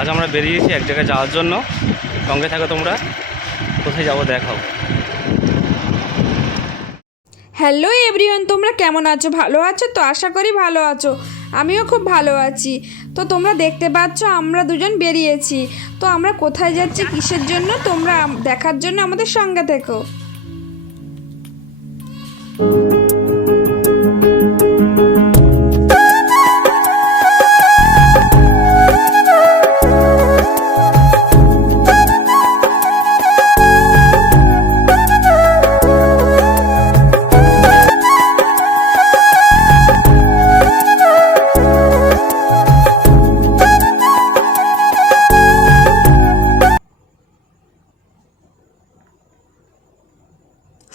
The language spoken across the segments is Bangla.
আজ আমরা বেরিয়েছি এক জায়গায় যাওয়ার জন্য। সঙ্গে থাকো তোমরা। কোথায় যাব দেখাও। হ্যালো এভরিওয়ান তোমরা কেমন আছো? ভালো আছো? তো আশা করি ভালো আছো। আমিও খুব ভালো আছি। তো তোমরা দেখতে পাচ্ছ, আমরা দুজন বেরিয়েছি। তো আমরা কোথায় যাচ্ছি, কিসের জন্য? তোমরা দেখার জন্য আমাদের সঙ্গে থেকো।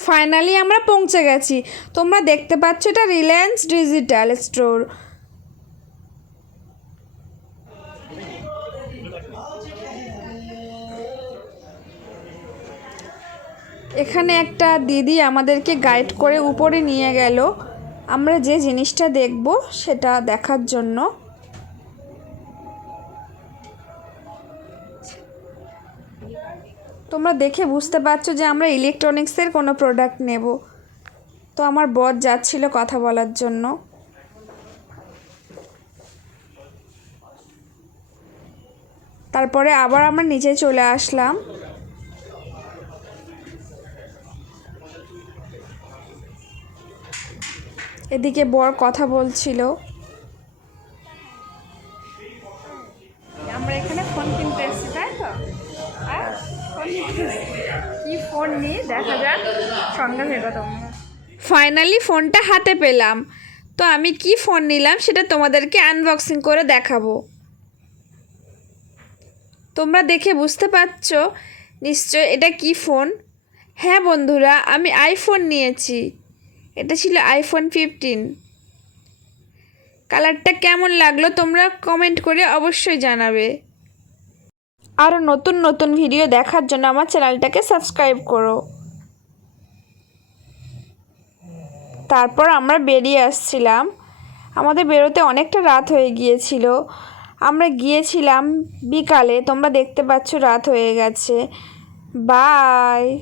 ফাইনালি আমরা পৌঁছে গেছি। তোমরা দেখতে পাচ্ছ এটা রিলায়েন্স ডিজিটাল স্টোর এখানে একটা দিদি আমাদেরকে গাইড করে উপরে নিয়ে গেল। আমরা যে জিনিসটা দেখব সেটা দেখার জন্য। তোমরা দেখে বুঝতে পারছ যে আমরা ইলেকট্রনিক্সের কোনো প্রোডাক্ট নেব। তো আমার বর যাচ্ছিল কথা বলার জন্য। তারপরে আবার আমরা নিচে চলে আসলাম। এদিকে বর কথা বলছিল। ফোন দেখা যাক সঙ্গে ফাইনালি ফোনটা হাতে পেলাম। তো আমি কি ফোন নিলাম সেটা তোমাদেরকে আনবক্সিং করে দেখাবো। তোমরা দেখে বুঝতে পারছ নিশ্চয় এটা কি ফোন হ্যাঁ বন্ধুরা, আমি আইফোন নিয়েছি। এটা ছিল আইফোন ফিফটিন কালারটা কেমন লাগল তোমরা কমেন্ট করে অবশ্যই জানাবে। আরও নতুন নতুন ভিডিও দেখার জন্য আমার চ্যানেলটাকে সাবস্ক্রাইব করো। তারপর আমরা বেরিয়ে আসছিলাম। আমাদের বেরোতে অনেকটা রাত হয়ে গিয়েছিল। আমরা গিয়েছিলাম বিকালে, তোমরা দেখতে পাচ্ছ রাত হয়ে গেছে। বাই